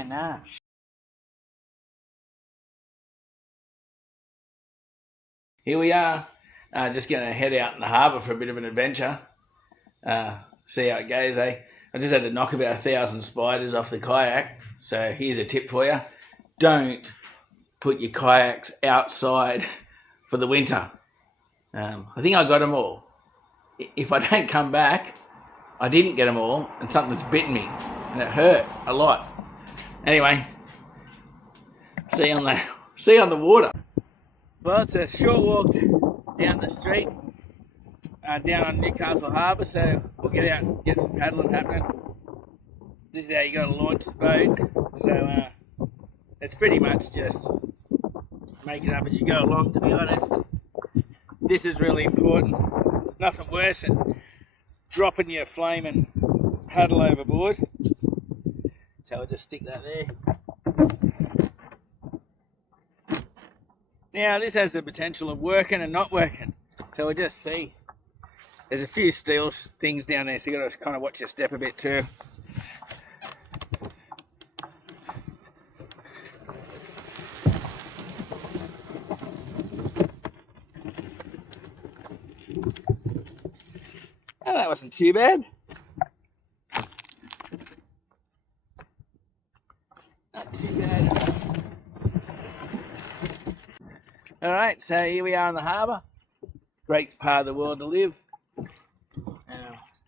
Yeah, nah. Here we are, just going to head out in the harbour for a bit of an adventure. See how it goes, eh? I just had to knock about 1,000 spiders off the kayak. So here's a tip for you. Don't put your kayaks outside for the winter. I think I got them all. If I don't come back, I didn't get them all, and something's bitten me, and it hurt a lot. Anyway, see you on the water. Well, it's a short walk down the street, down on Newcastle Harbour, so we'll get out and get some paddling happening. This is how you got to launch the boat, so it's pretty much just make it up as you go along, to be honest. This is really important. Nothing worse than dropping your flaming paddle overboard. So I'll just stick that there. Now this has the potential of working and not working, so we'll just see. There's a few steel things down there, so you got to kind of watch your step a bit too. Oh, that wasn't too bad. Not too bad. Alright, so here we are in the harbour. Great part of the world to live.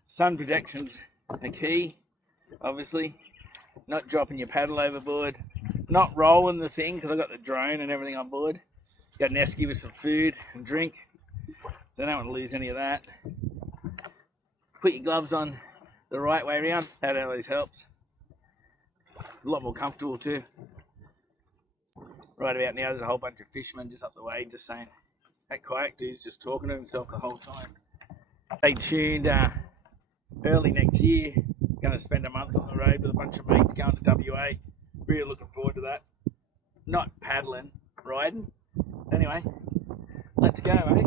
Sun protection's a key, obviously. Not dropping your paddle overboard. Not rolling the thing, because I've got the drone and everything on board. Got an esky with some food and drink, so I don't want to lose any of that. Put your gloves on the right way around. That always helps. A lot more comfortable too. Right about now, there's a whole bunch of fishermen just up the way, just saying, that kayak dude's just talking to himself the whole time. Stay tuned. Early next year, going to spend a month on the road with a bunch of mates going to WA. Really looking forward to that. Not paddling, riding. Anyway, let's go, eh?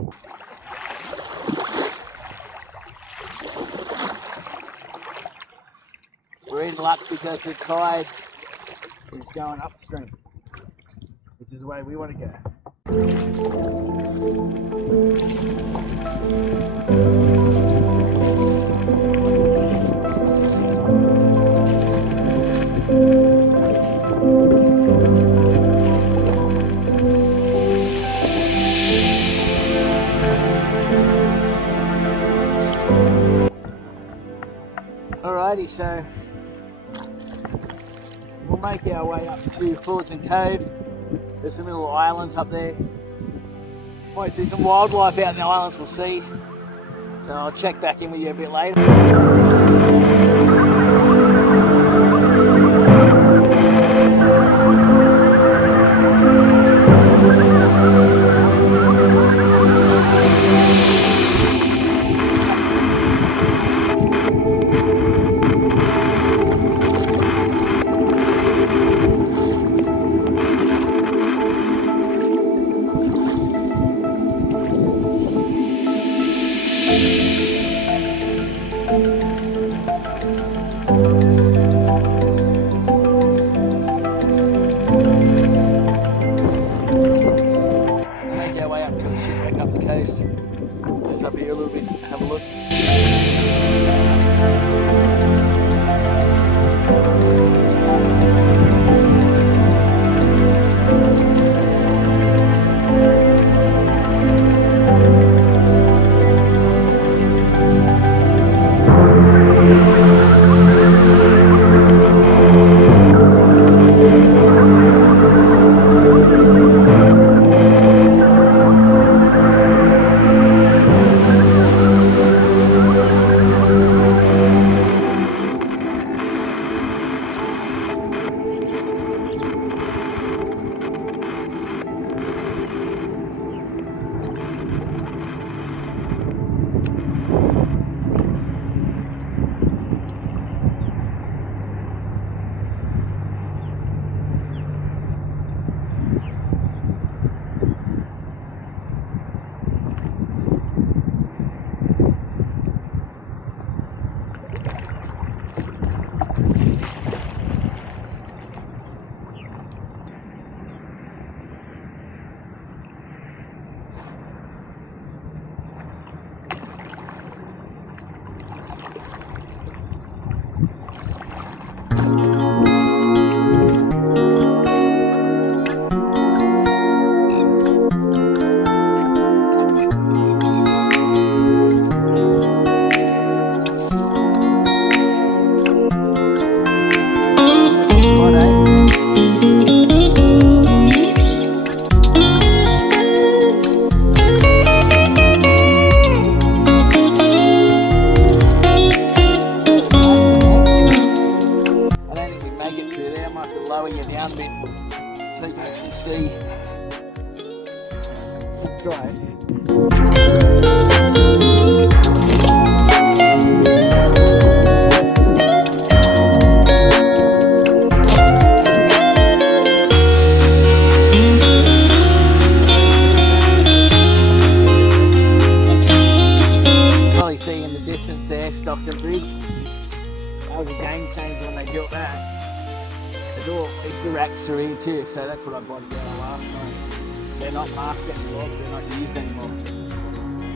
We're in luck because the tide is going upstream, which is the way we want to go. Alrighty, so we'll make our way up to Fullerton Cove. There's some little islands up there. Might see some wildlife out in the islands, we'll see. So I'll check back in with you a bit later. Just up here a little bit, have a look. Probably see in the distance there, Stockton Bridge. That was a game changer when they built that. The racks are here too, so that's what I bought together last time. They're not marked anymore, but they're not used anymore.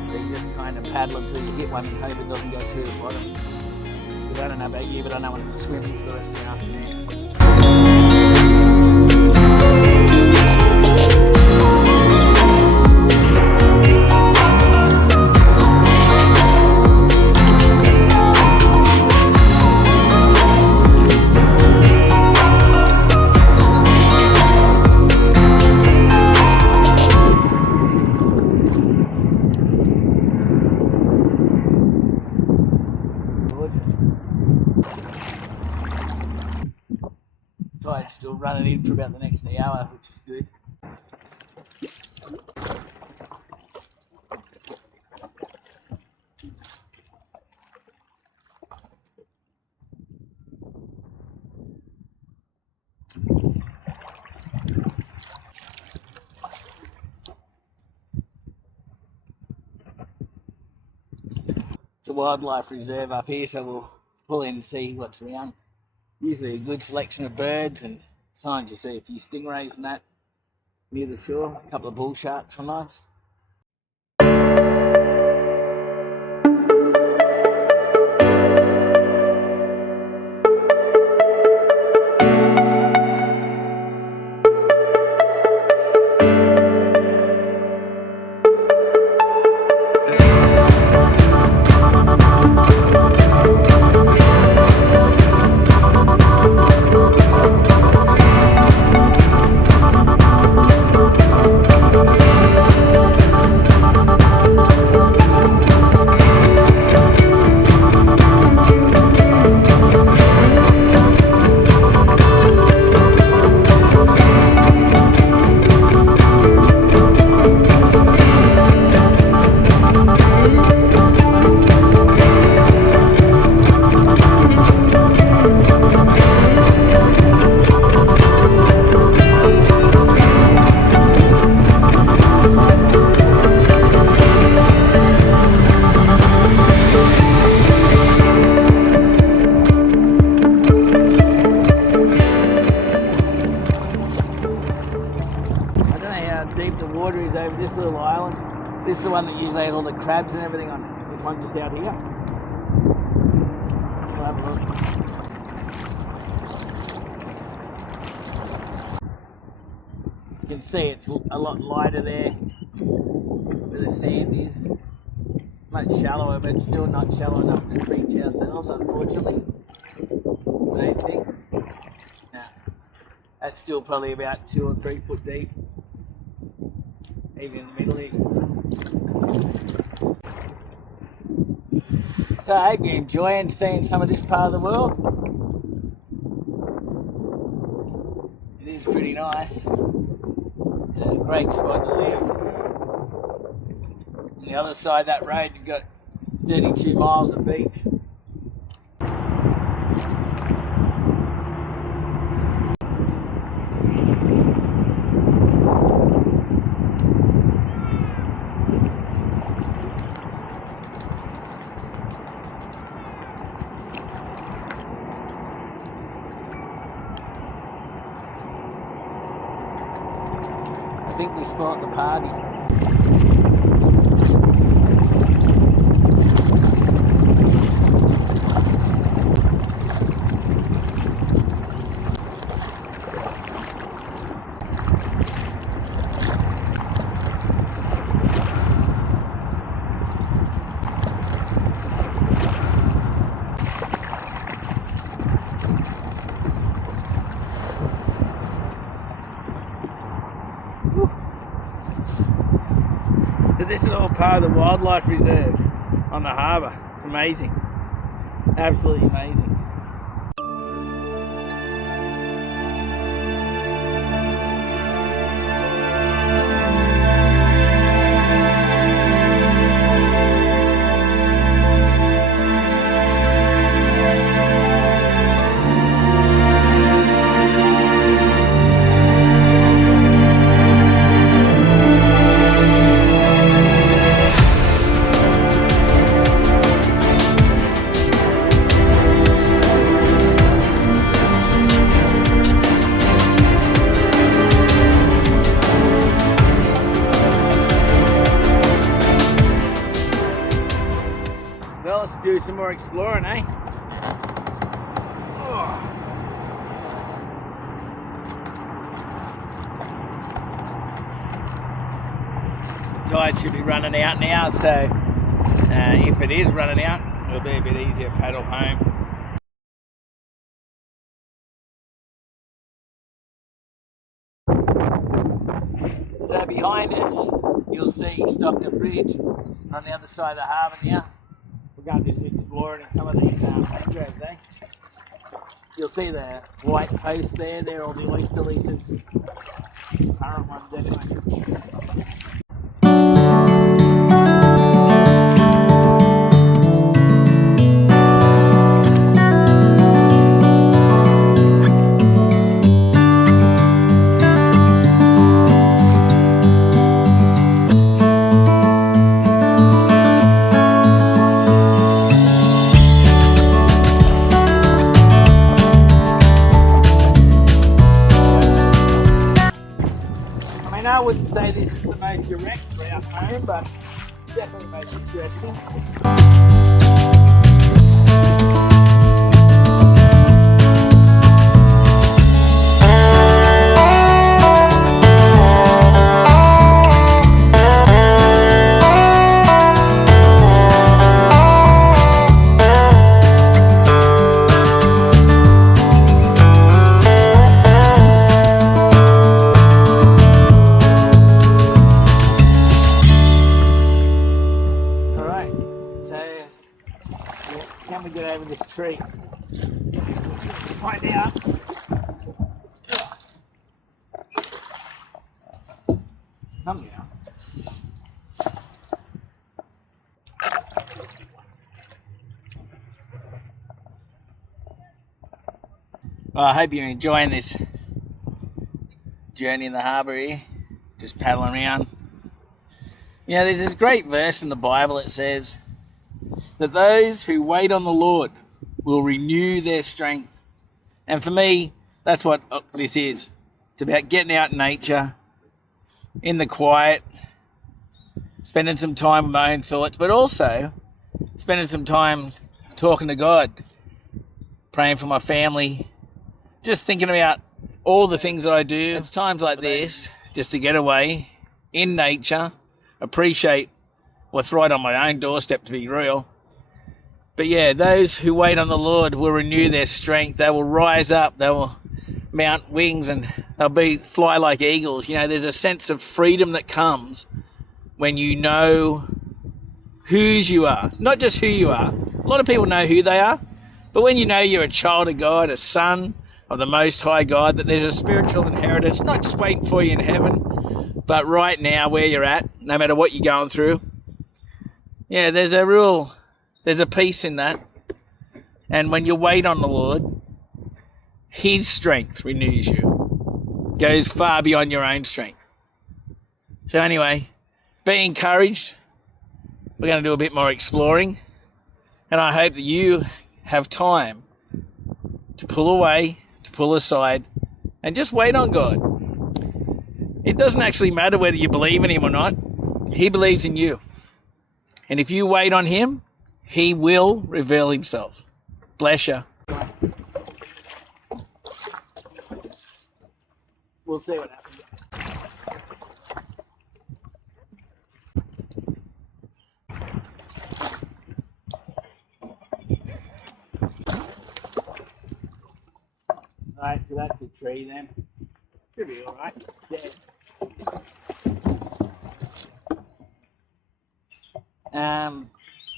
They just kind of paddle until you hit one and hope it doesn't go through the bottom. Because I don't know about you, but I know when I'm swimming for the rest of the afternoon. Tide's still running in for about the next hour, which is good. It's a wildlife reserve up here, so we'll pull in and see what's around. Usually a good selection of birds, and sometimes you see a few stingrays and that near the shore, a couple of bull sharks sometimes. Deep the water is over this little island. This is the one that usually has all the crabs and everything on. This one just out here. We'll have a look. You can see it's a lot lighter there where the sand is. Much shallower, but still not shallow enough to reach ourselves, unfortunately. I don't think. No. That's still probably about 2 or 3 foot deep. Even in the middle here. So I hope you're enjoying seeing some of this part of the world. It is pretty nice. It's a great spot to live. On the other side of that road you've got 32 miles of beach. I think we spot the party. So this is all part of the wildlife reserve on the harbour. It's amazing. Absolutely amazing. Well, let's do some more exploring, eh? The tide should be running out now, so if it is running out, it'll be a bit easier to paddle home. So behind us, you'll see Stockton Bridge on the other side of the harbour now. We're going just exploring in some of these mangroves, eh? You'll see the white posts there, they're all the oyster leases. Current ones anyway. I wouldn't say this is the most direct route home, but definitely the most interesting. Can we get over this tree? Find out. Come now. Well, I hope you're enjoying this journey in the harbour here, just paddling around. You know, there's this great verse in the Bible that says that those who wait on the Lord will renew their strength. And for me, that's what this is. It's about getting out in nature, in the quiet, spending some time with my own thoughts, but also spending some time talking to God, praying for my family, just thinking about all the things that I do. It's times like this, just to get away in nature, appreciate what's right on my own doorstep, to be real. But yeah, those who wait on the Lord will renew their strength. They will rise up, they will mount wings, and they'll fly like eagles. You know, there's a sense of freedom that comes when you know whose you are, not just who you are. A lot of people know who they are, but when you know you're a child of God, a son of the Most High God, that there's a spiritual inheritance, not just waiting for you in heaven, but right now where you're at, no matter what you're going through. Yeah, there's a peace in that. And when you wait on the Lord, His strength renews you, goes far beyond your own strength. So anyway, be encouraged. We're going to do a bit more exploring, and I hope that you have time to pull away, to pull aside, and just wait on God. It doesn't actually matter whether you believe in Him or not. He believes in you. And if you wait on Him, He will reveal Himself. Bless you. We'll see what happens. Alright, so that's a tree then. Should be alright.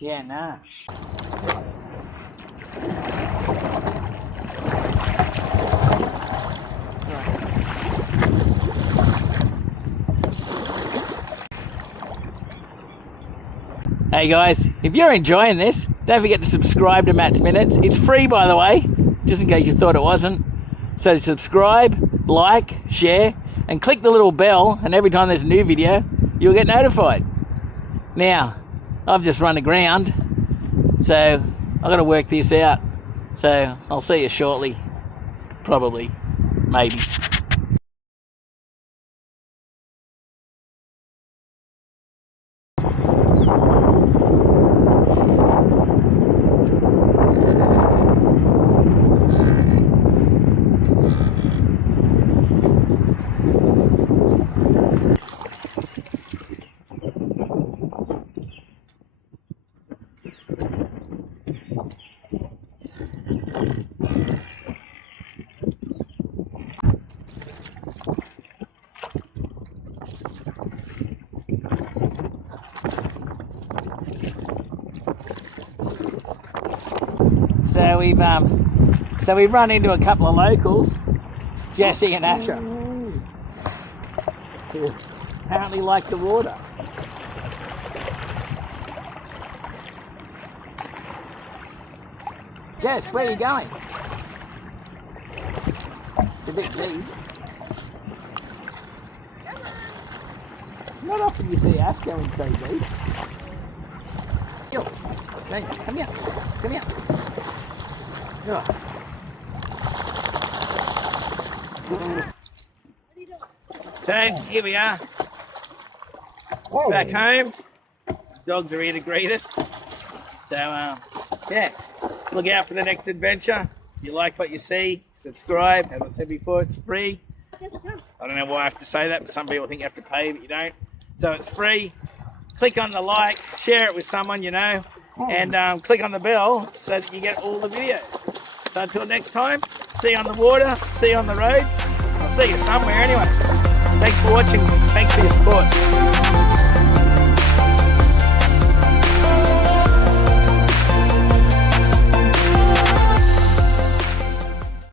Yeah, nah. Hey guys, if you're enjoying this, don't forget to subscribe to Matt's Minutes. It's free, by the way, just in case you thought it wasn't. So subscribe, like, share, and click the little bell, and every time there's a new video, you'll get notified. Now, I've just run aground, so I've got to work this out. So I'll see you shortly, probably, maybe. So we've run into a couple of locals, Jesse and Asher, who apparently like the water. Jess, where are you going? It's a bit deep. Not often you see Ash going so deep. Yo, come here, come here. Oh. So here we are, back home. Dogs are here to greet us. So yeah, look out for the next adventure. If you like what you see, subscribe. As I said before, it's free. I don't know why I have to say that, but some people think you have to pay, but you don't. So it's free. Click on the like, share it with someone you know, and click on the bell so that you get all the videos. So until next time, see you on the water, see you on the road. I'll see you somewhere anyway. Thanks for watching. Thanks for your support.